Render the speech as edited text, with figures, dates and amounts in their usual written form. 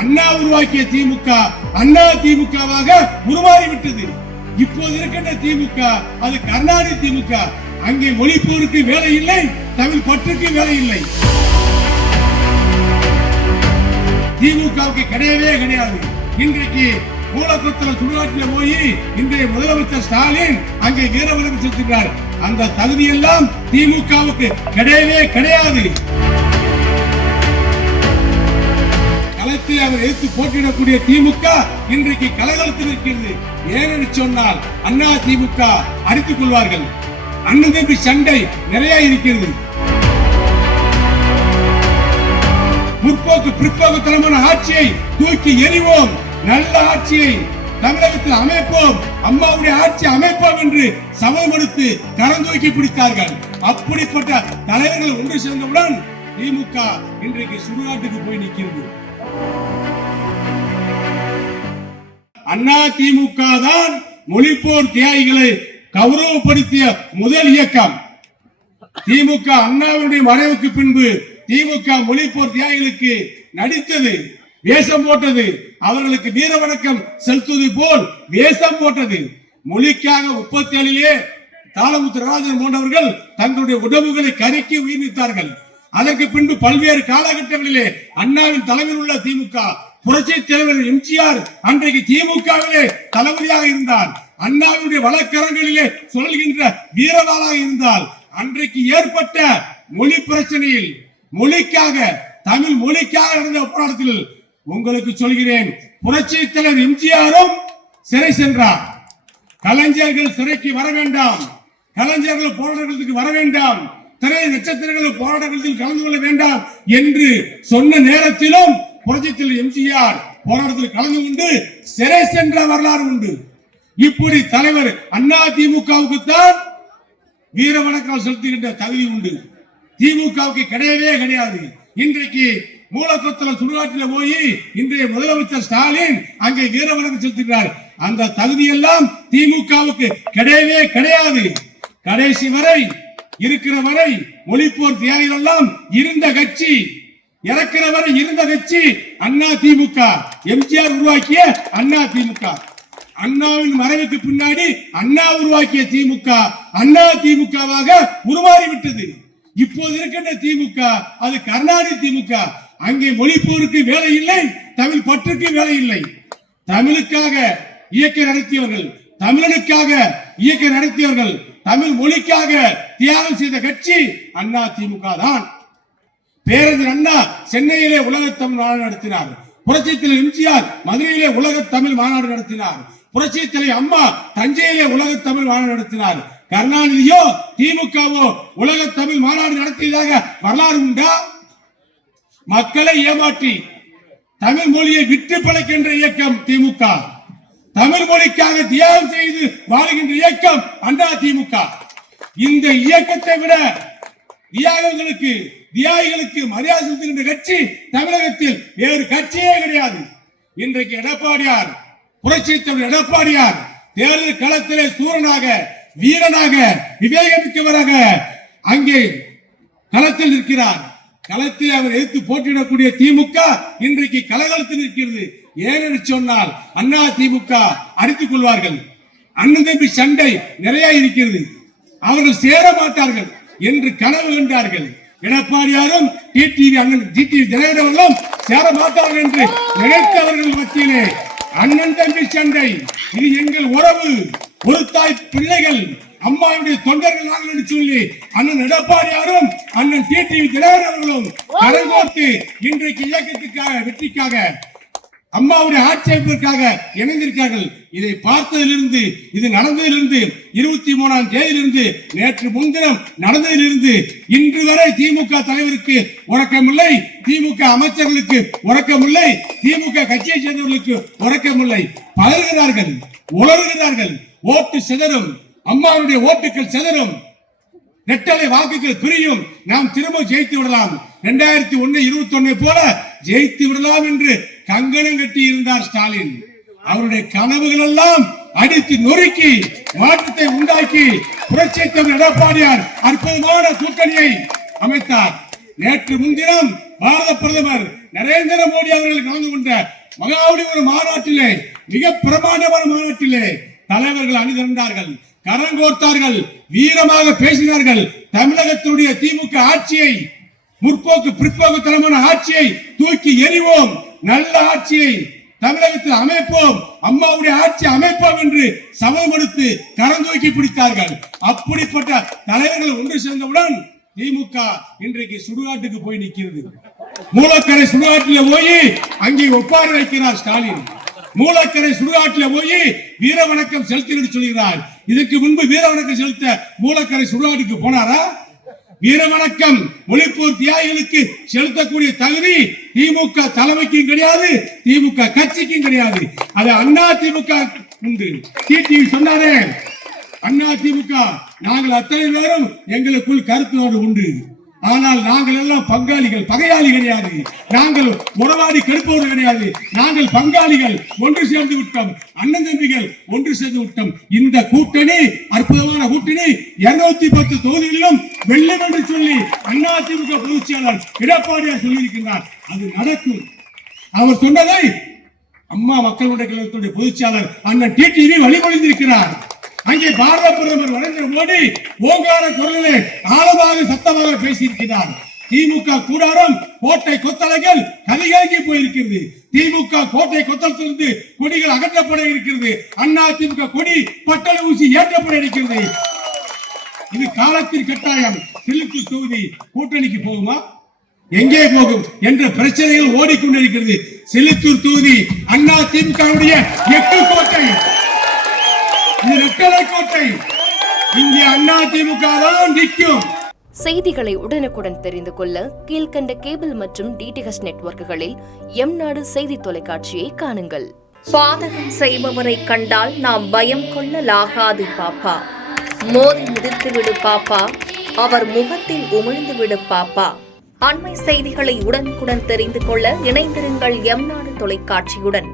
அண்ணா உருவாக்கிய திமுக அண்ணா திமுகவாக உருமாறிவிட்டது. இப்போது இருக்கின்ற திமுக அது கருணாநிதி திமுக. அங்கே மொழிப்போருக்கு வேலை இல்லை, தமிழ் பற்றுக்கு வேலை இல்லை. திமுகவுக்கு கிடையவே கிடையாது. இன்றைக்கு மூலக்குளத்தில் சுடுகாட்டில் போய் இன்றைய முதலமைச்சர் ஸ்டாலின் அங்கே வீரவணக்கம் செலுத்துகிறார். அந்த தகுதி எல்லாம் திமுகவுக்கு கிடையவே கிடையாது. களத்தில் அவர் எதிர்த்து போட்டியிடக்கூடிய திமுக இன்றைக்கு கலகலத்தில் இருக்கிறது. ஏனென்று சொன்னால் அண்ணா திமுக அடித்துக் கொள்வார்கள். அண்ணன் தம்பி சண்டை நிறைய இருக்கிறது. முற்போக்கு பிற்போக்குத்தனமான ஆட்சியை தூக்கி எறிவோம், நல்ல ஆட்சியை தமிழகத்தில் அமைப்போம், அம்மாவுடைய ஆட்சி அமைப்போம் என்று சபதம் எடுத்து கரம் தூக்கி பிடித்தார்கள். அப்படிப்பட்ட தலைவர்கள் ஒன்று சேர்ந்தவுடன் திமுக இன்றைக்கு சுடுகாட்டுக்கு போய் நிற்கிறது. அண்ணா திமுக தான் மொழிப்போர் தியாகிகளை கௌரவப்படுத்திய முதல் இயக்கம். திமுக அண்ணாவுடைய மறைவுக்கு பின்பு திமுக மொழிப்போர் தியாகிகளுக்கு நடித்தது, வேஷம் போட்டது, அவர்களுக்கு வீர வணக்கம் செலுத்துவது போல் வேஷம் போட்டது. மொழிக்காக 37 தாளமுத்துராஜன் போன்றவர்கள் தங்களுடைய உடம்புகளை கருக்கி உயிர் நீத்தார்கள். அதற்கு பின்பு பல்வேறு காலகட்டங்களிலே அண்ணாவின் தலைமையில் உள்ள திமுக புரட்சி தலைவர் எம்ஜிஆர் அன்றைக்கு திமுகவிலே தளபதியாக இருந்தார். அண்ணாவினுடைய வழக்கரங்களிலே சொல்கின்ற வீரவாளாக இருந்தால் அன்றைக்கு ஏற்பட்ட மொழி பிரச்சனையில் மொழிக்காக தமிழ் மொழிக்காக நடந்த போராட்டத்தில் உங்களுக்கு சொல்கிறேன், புரட்சி தலைவர் எம்ஜிஆரும் சிறை சென்றார். கலைஞர்கள் சிறைக்கு வர வேண்டாம், கலைஞர்கள் போராட்டங்களுக்கு வர வேண்டாம், திரை நட்சத்திரங்கள் போராட்டத்தில் கலந்து கொள்ள வேண்டாம் என்று சொன்ன நேரத்திலும் புரட்சி தலைவர் எம்ஜிஆர் போராட்டத்தில் கலந்து கொண்டு சிறை சென்ற வரலாறு உண்டு. இப்படி தலைவர் அண்ணா திமுகவுக்கு தான் வீர வணக்கம் செலுத்துகின்ற தகுதி உண்டு. திமுகவுக்கு கிடையவே கிடையாது. இன்றைக்கு மூலக்குளத்தில் சுடுகாட்டில் போய் இன்றைய முதலமைச்சர் ஸ்டாலின் அங்கே வீர வணக்கம் செலுத்துகிறார். அந்த தகுதி எல்லாம் திமுகவுக்கு கிடையவே கிடையாது. கடைசி வரை இருக்கிற வரை மொழிப்போர் தியாகிகள் எல்லாம் இருந்த கட்சி, இறக்கிற வரை இருந்த கட்சி அண்ணா திமுக, எம்ஜிஆர் உருவாக்கிய அண்ணா திமுக. அண்ணாவின் மறைவுக்கு பின்னாடி அண்ணா உருவாக்கிய திமுக அண்ணா திமுகவாக உருமாறிவிட்டது. இப்போது இருக்கின்ற திமுக அது கருணாநிதி திமுக. அங்கே மொழிப்போருக்கு வேலை இல்லை, தமிழ் பற்றுக்கு வேலை இல்லை. தமிழுக்காக இயக்க நடத்தியவர்கள், தமிழனுக்காக இயக்க நடத்தியவர்கள், தமிழ் மொழிக்காக தியாகம் செய்த கட்சி அண்ணா திமுக தான். பேரறிஞர் அண்ணா சென்னையிலே உலக தமிழ் மாநாடு நடத்தினார். புரட்சி தலைவர் எம்ஜிஆர் மதுரையிலே உலக தமிழ் மாநாடு நடத்தினார். புரட்சி தலைவர் அம்மா தஞ்சையிலே உலக தமிழ் மாநாடு நடத்தினார். கருணாநிதியோ திமுகவோ உலக தமிழ் மாநாடு நடத்தியதாக வரலாறு உண்டா? மக்களை ஏமாற்றி தமிழ் மொழியை விட்டு பழைக்கின்ற இயக்கம் திமுக. தமிழ் மொழிக்காக தியாகம் செய்து வாழ்கின்ற இயக்கம் அண்ணா திமுக. இந்த இயக்கத்தை விட தியாகிகளுக்கு மரியாதை செலுத்துகின்ற கட்சி தமிழகத்தில் வேறு கட்சியே கிடையாது. இன்றைக்கு எடப்பாடியார், புரட்சி தலைவர் எடப்பாடியார் தேர்தல் களத்திலே சூரனாக, வீரனாக, விவேகமிக்கவராக அங்கே களத்தில் இருக்கிறார். களத்தில் அவர் எதிர்த்து போட்டியிடக்கூடிய திமுக இன்றைக்கு கலகலத்தில் இருக்கிறது. ஏனென்று சொன்னால் அண்ணா திமுக அடித்துக் கொள்வார்கள். அண்ணன் தம்பி சண்டை நிறைய இருக்கிறது. அவர்கள் சேர மாட்டார்கள் என்று கனவு கண்டார்கள். எடப்பாடியாரும் டிடிவி தினகரனும் சேர மாட்டார்கள் என்று நினைத்தவர்கள் மத்தியிலே அண்ணன் தம்பி சண்டை, இது எங்கள் உறவு, ஒரு தாய் பிள்ளைகள், அம்மாவுடைய தொண்டர்கள் நாங்கள் என்று சொல்லி அண்ணன் எடப்பாடியாரும் அண்ணன் டிடிவி தினகரன் அவர்களும் கரங்கோர்த்து இன்றைக்கு இயக்கத்துக்காக, வெற்றிக்காக, அம்மாவுடைய ஆட்சேபிற்காக இணைந்திருக்கிறார்கள். இதை பார்த்ததிலிருந்து, இது நடந்ததிலிருந்து, 23ஆம் தேதியிலிருந்து, நேற்று முன்தினம் நடந்ததிலிருந்து இன்று வரை திமுக தலைவருக்கு உறக்கமில்லை, திமுக அமைச்சர்களுக்கு உறக்கமில்லை, திமுக கட்சியை சேர்ந்தவர்களுக்கு உறக்கமில்லை. பலருகிறார்கள், உளறுகிறார்கள். ஓட்டு சிதறும், அம்மாவுடைய ஓட்டுகள் சிதறும், ரெட்டலை வாக்குகள் பிரியும், நாம் திரும்ப ஜெயித்து விடலாம், 2021 போல ஜெயித்து விடலாம் என்று கங்கணம் கட்டி இருந்தார் ஸ்டாலின். அவருடைய கனவுகள் எல்லாம் அடித்து நொறுக்கி மாற்றத்தை உண்டாக்கி புரட்சி தலைவர் எடப்பாடியார் அற்புதமான கூட்டணியை அமைத்தார். நேற்று முன்தினம் பாரத பிரதமர் நரேந்திர மோடி அவர்கள் கலந்து கொண்ட மகாவுடைய ஒரு மாநாட்டிலே, மிக பிரமாண்டமான மாநாட்டிலே தலைவர்கள் அணிதிரண்டார்கள், கரங்கோர்த்தார்கள், வீரமாக பேசினார்கள். தமிழகத்தினுடைய திமுக ஆட்சியை, முற்போக்கு பிற்போக்குத்தனமான ஆட்சியை தூக்கி எறிவோம், நல்ல ஆட்சியை தமிழகத்தில் அமைப்போம், அம்மாவுடைய ஆட்சி அமைப்போம் என்று சபதம் எடுத்து கரந்தூக்கி பிடித்தார்கள். அப்படிப்பட்ட தலைவர்கள் ஒன்று சேர்ந்தவுடன் திமுக இன்றைக்கு சுடுகாட்டுக்கு போய் நிற்கிறது. மூலக்கரை சுடுகாட்டில் போய் அங்கே ஒப்பாரி வைக்கிறார் ஸ்டாலின். மூலக்கரை சுடுகாட்டில் போய் வீர வணக்கம் செலுத்தி சொல்கிறார். இதற்கு முன்பு வீர வணக்கம் செலுத்த மூலக்கரை சுடுகாட்டுக்கு போனாரா? வீர வணக்கம் மொழிப்போர் தியாகிகளுக்கு செலுத்தக்கூடிய தகுதி திமுக தலைமைக்கும் கிடையாது, திமுக கட்சிக்கும் கிடையாது. அது அண்ணா திமுக உண்டு. டிடிவி சொன்னாரே, அண்ணா திமுக நாங்கள் அத்தனை பேரும் எங்களுக்குள் கருத்து உண்டு, ஆனால் நாங்கள் எல்லாம் பங்காளிகள், பகையாளி கிடையாது. நாங்கள் உறவாடி கெடுப்பவர்கள் கிடையாது. நாங்கள் பங்காளிகள், ஒன்று சேர்ந்து விட்டோம், அண்ணன் தம்பிகள் ஒன்று சேர்ந்து விட்டோம். இந்த கூட்டணி அற்புதமான கூட்டணி 210 தொகுதிகளிலும் வெல்லும் என்று சொல்லி அதிமுக பொதுச் செயலாளர் எடப்பாடியார் சொல்லியிருக்கிறார். அது நடக்கும். அவர் சொன்னதை அம்மா மக்கள் முன்னேற்ற கழகத்துடைய பொதுச் செயலாளர் அண்ணன் டிடிவி வழிமொழிந்திருக்கிறார். அங்கே பாரத பிரதமர் நரேந்திர மோடி ஓங்கார குரலிலே ஆழமாக சத்தமாக பேசியிருக்கிறார். திமுக கூடாரம் கோட்டை கொத்தளங்கள் கதிகலங்கி போயிருக்கிறது. திமுக கோட்டை கொத்தளத்திலிருந்து கொடிகள் அகற்றப்பட இருக்கிறது. அண்ணா திமுக கொடி பட்டள ஊசி ஏற்றப்பட இருக்கிறது. இது காலத்தின் கட்டாயம். சிலுக்கு தொகுதி கூட்டணிக்கு போகுமா, எங்கே போகும் என்ற பிரச்சனைகள் ஓடிக்கொண்டிருக்கிறது. சிலுத்தூர் தொகுதி அண்ணா திமுகவுடைய 8 கோட்டை, கோட்டை. இங்கே அண்ணா திமுக தான் நிற்கும். செய்திகளை உடனுக்குடன் தெரிந்து கொள்ள கீழ்கண்ட கேபிள் மற்றும் டிடிஎச் நெட்வொர்க்குகளில் எம் நாடு செய்தி தொலைக்காட்சியை காணுங்கள். பாதகம் செய்பவரை கண்டால் நாம் பயம் கொள்ளலாகாது பாப்பா. மோதி மிதித்து விடு பாப்பா, அவர் முகத்தில் உமிழ்ந்து விடு பாப்பா. அண்மை செய்திகளை உடனுக்குடன் தெரிந்து கொள்ள இணைந்திருங்கள் எம் நாடு தொலைக்காட்சியுடன்.